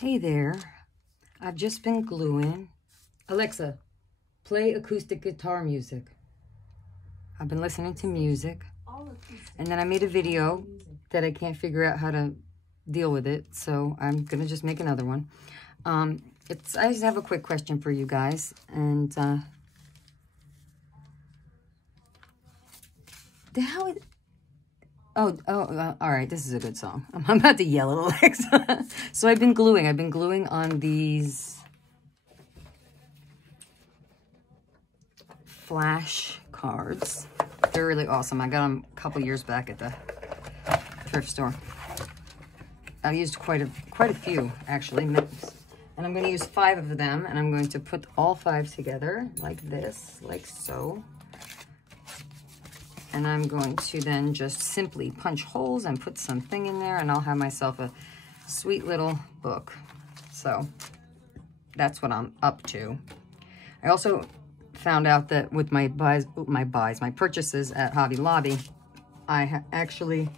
Hey there, I've just been gluing. Alexa, play acoustic guitar music. I've been listening to music, and then I made a video that I can't figure out how to deal with it, so I'm gonna just make another one. I just have a quick question for you guys, and all right, this is a good song. I'm about to yell at Alexa. So I've been gluing on these flash cards. They're really awesome. I got them a couple years back at the thrift store. I used quite a few, actually. And I'm going to use 5 of them, and I'm going to put all 5 together like this, like so. And I'm going to then just simply punch holes and put something in there, and I'll have myself a sweet little book. So that's what I'm up to. I also found out that with my purchases at Hobby Lobby, I actually,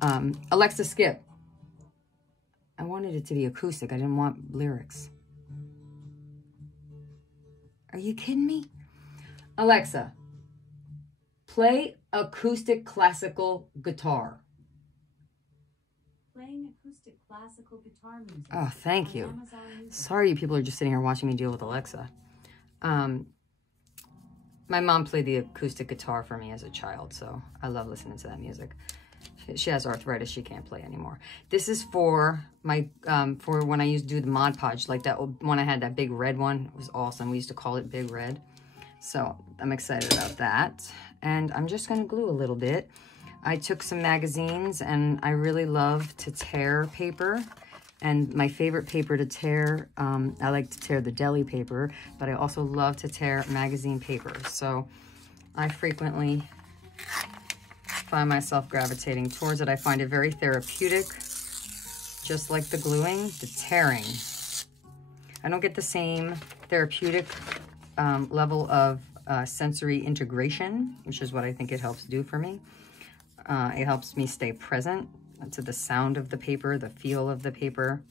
Alexa, skip. I wanted it to be acoustic. I didn't want lyrics. Are you kidding me? Alexa, play acoustic classical guitar. Playing acoustic classical guitar music. Oh, thank you. Sorry you people are just sitting here watching me deal with Alexa. My mom played the acoustic guitar for me as a child, so I love listening to that music. She has arthritis, she can't play anymore. This is for my, for when I used to do the Mod Podge, like that one I had, that big red one. It was awesome. We used to call it Big Red. So I'm excited about that. And I'm just gonna glue a little bit. I took some magazines, and I really love to tear paper. And my favorite paper to tear, I like to tear the deli paper, but I also love to tear magazine paper. So I frequently find myself gravitating towards it. I find it very therapeutic, just like the gluing, the tearing. I don't get the same therapeutic level of sensory integration, which is what I think it helps do for me. It helps me stay present to the sound of the paper, the feel of the paper.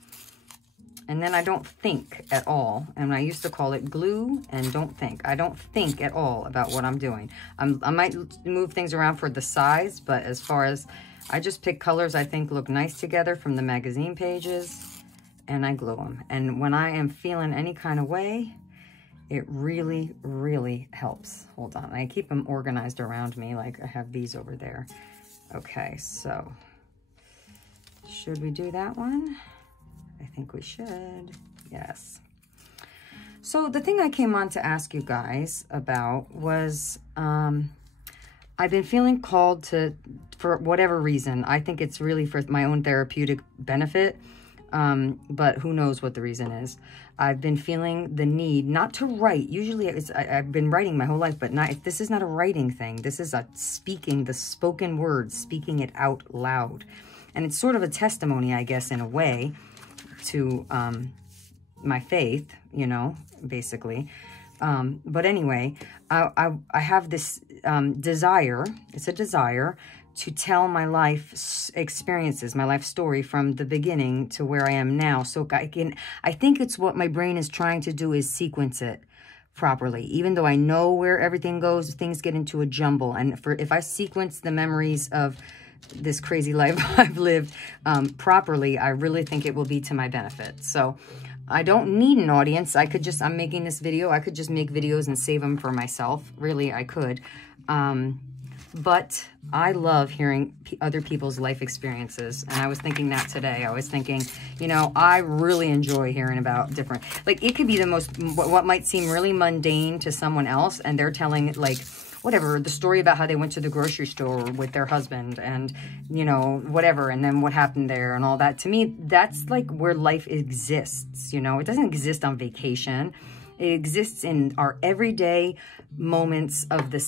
And then I don't think at all. And I used to call it glue and don't think. I don't think at all about what I'm doing. I might move things around for the size, but as far as, I just pick colors I think look nice together from the magazine pages, and I glue them. And when I am feeling any kind of way, it really, really helps. Hold on, I keep them organized around me, like I have these over there. Okay, so should we do that one? I think we should, yes. So the thing I came on to ask you guys about was, I've been feeling called to, for whatever reason, I think it's really for my own therapeutic benefit, but who knows what the reason is. I've been feeling the need not to write. Usually I've been writing my whole life, but this is not a writing thing. This is a speaking, the spoken word, speaking it out loud. And it's sort of a testimony, I guess, in a way, to my faith, you know, basically. But anyway, I have this desire, it's a desire, to tell my life experiences, my life story from the beginning to where I am now. So I think it's what my brain is trying to do, is sequence it properly. Even though I know where everything goes, things get into a jumble. And if I sequence the memories of this crazy life I've lived properly, I really think it will be to my benefit. So I don't need an audience. I could just, I'm making this video, I could just make videos and save them for myself. Really, I could. But I love hearing other people's life experiences. And I was thinking that today. I was thinking, you know, I really enjoy hearing about different, like it could be the most, what might seem really mundane to someone else. And they're telling like, whatever, the story about how they went to the grocery store with their husband and, you know, whatever, and then what happened there and all that. To me, that's like where life exists, you know. It doesn't exist on vacation. It exists in our everyday moments of the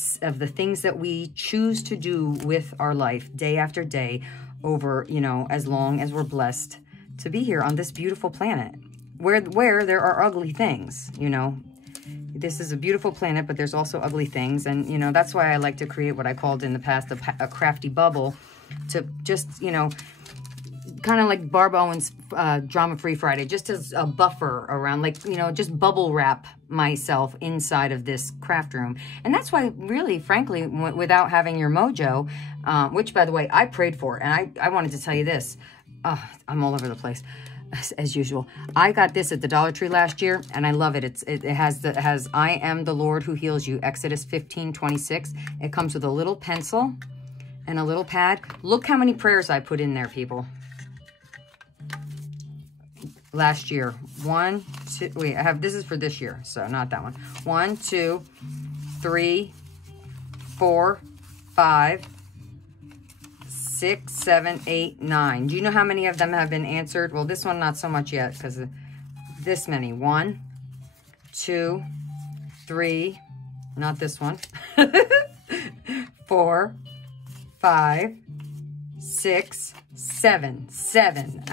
things that we choose to do with our life day after day over, you know, as long as we're blessed to be here on this beautiful planet where there are ugly things, you know. This is a beautiful planet, but there's also ugly things. And, you know, that's why I like to create what I called in the past a crafty bubble, to just, you know, kind of like Barb Owens Drama Free Friday, just as a buffer around, like, you know, just bubble wrap myself inside of this craft room. And that's why, really, frankly, without having your mojo, which, by the way, I prayed for, and I wanted to tell you this. I'm all over the place, as usual. I got this at the Dollar Tree last year, and I love it. It has I am the Lord who heals you, Exodus 15:26. It comes with a little pencil and a little pad. Look how many prayers I put in there, people. Last year. 1, 2, wait, this is for this year, so not that one. 1, 2, 3, 4, 5, 6, 7, 8, 9. Do you know how many of them have been answered? Well, this one, not so much yet, because this many. 1, 2, 3, not this one. 4, 5, 6, 7. 7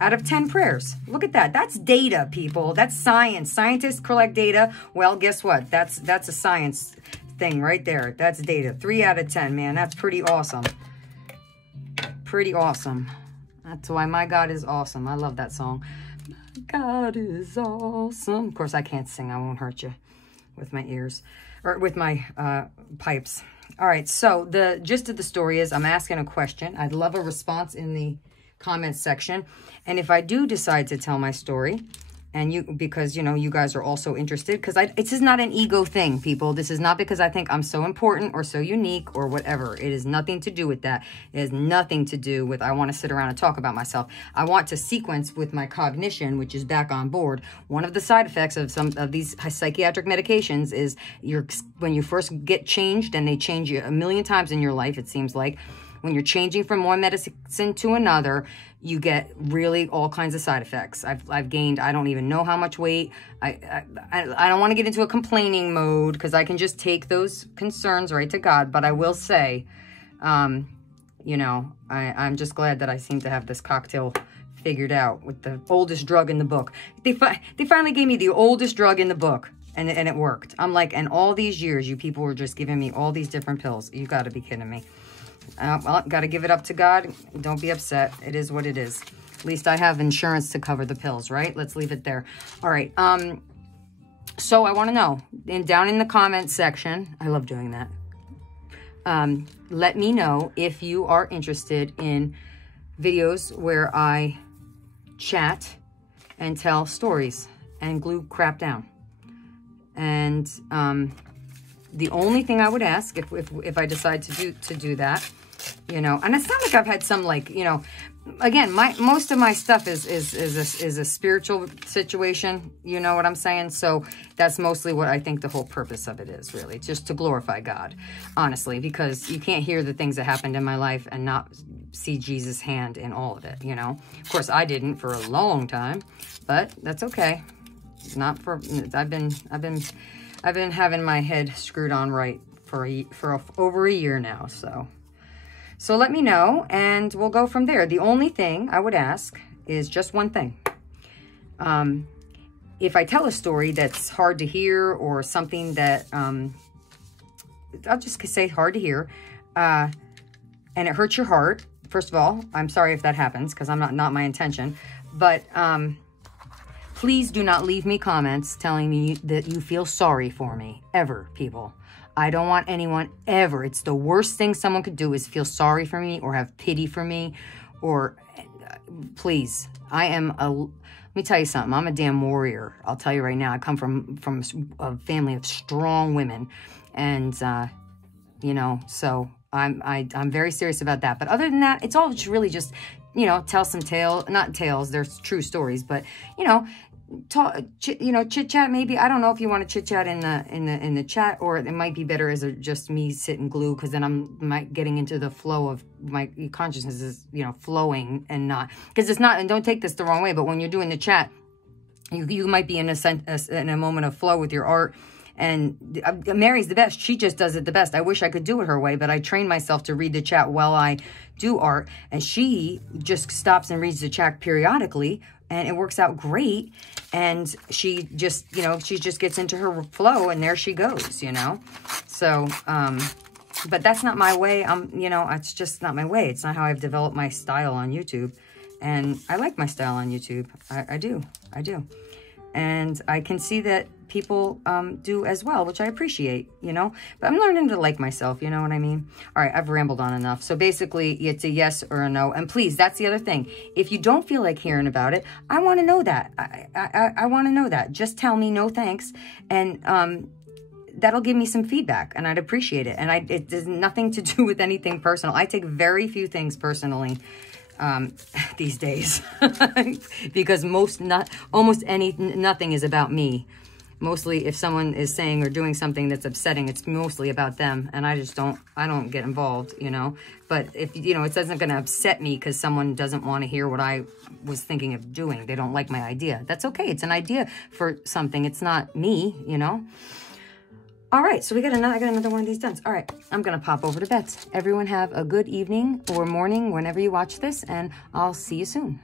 out of 10 prayers. Look at that. That's data, people. That's science. Scientists collect data. Well, guess what? That's a science thing right there. That's data. 3 out of 10, man. That's pretty awesome. Pretty awesome. That's why my God is awesome. I love that song. God is awesome. Of course, I can't sing. I won't hurt you with my ears or with my pipes. All right. So the gist of the story is I'm asking a question. I'd love a response in the comments section. And if I do decide to tell my story, and because, you know, you guys are also interested, because this is not an ego thing, people. This is not because I think I'm so important or so unique or whatever. It has nothing to do with that. It has nothing to do with I want to sit around and talk about myself. I want to sequence with my cognition, which is back on board. One of the side effects of some of these psychiatric medications is when you first get changed, and they change you a million times in your life, it seems like, when you're changing from one medicine to another, you get really all kinds of side effects. I've gained, I don't even know how much weight. I don't want to get into a complaining mode, because I can just take those concerns right to God. But I will say, you know, I'm just glad that I seem to have this cocktail figured out with the oldest drug in the book. They finally gave me the oldest drug in the book, and it worked. I'm like, and all these years, you people were just giving me all these different pills. You got to be kidding me. Well, got to give it up to God. Don't be upset. It is what it is. At least I have insurance to cover the pills, right? Let's leave it there. All right. So I want to know, down in the comments section, I love doing that. Let me know if you are interested in videos where I chat and tell stories and glue crap down. And the only thing I would ask if I decide to do that, you know, and it's not like I've had some, like, you know, again, most of my stuff is a spiritual situation, you know what I'm saying? So that's mostly what I think the whole purpose of it is, really, just to glorify God, honestly, because you can't hear the things that happened in my life and not see Jesus' hand in all of it, you know? Of course, I didn't for a long time, but that's okay. Not for, I've been having my head screwed on right for over a year now, so let me know, and we'll go from there. The only thing I would ask is just one thing. If I tell a story that's hard to hear, or something that, I'll just say hard to hear, and it hurts your heart, first of all, I'm sorry if that happens, because I'm not my intention, but please do not leave me comments telling me that you feel sorry for me, ever, people. I don't want anyone ever. It's the worst thing someone could do, is feel sorry for me or have pity for me, or please. Let me tell you something. I'm a damn warrior. I'll tell you right now. I come from a family of strong women, and you know, so I'm very serious about that. But other than that, it's all really just, you know, tell some not tales. There's true stories, but you know, chit chat maybe. I don't know if you want to chit chat in the chat, or it might be better as just me sit and glue, because then I'm getting into the flow of my consciousness is, you know, flowing, and not, because it's not, and don't take this the wrong way, but when you're doing the chat, you might be in a moment of flow with your art. And Mary's the best. She just does it the best. I wish I could do it her way, but I train myself to read the chat while I do art, and she just stops and reads the chat periodically, and it works out great. And she just, you know, she just gets into her flow, and there she goes, you know. So, But that's not my way. You know, it's just not my way. It's not how I've developed my style on YouTube. And I like my style on YouTube. I do. And I can see that people do as well, which I appreciate, you know. But I'm learning to like myself, you know what I mean? All right, I've rambled on enough. So basically, it's a yes or a no. And please, that's the other thing. If you don't feel like hearing about it, I want to know that. I want to know that. Just tell me no thanks. And that'll give me some feedback, and I'd appreciate it. And it has nothing to do with anything personal. I take very few things personally these days because nothing is about me. Mostly if someone is saying or doing something that's upsetting, it's mostly about them, and I don't get involved, you know. But if, you know, it isn't going to upset me because someone doesn't want to hear what I was thinking of doing. They don't like my idea. That's okay. It's an idea for something. It's not me, you know. All right, so I got another one of these done. All right, I'm going to pop over to bed. Everyone have a good evening or morning whenever you watch this, and I'll see you soon.